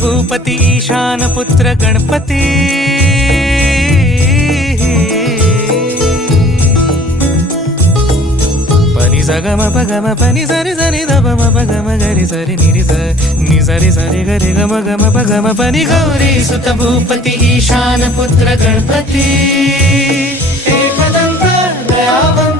भूपती ईशान पुत्र गणपती पनि सगम पगम पनि सरि सरि ध म पगम गरि सरि नि नि सरि सरि गरि गम गम पगम पनि गौरी सुत भूपती ईशान पुत्र गणपती एकदन्त दयावन्त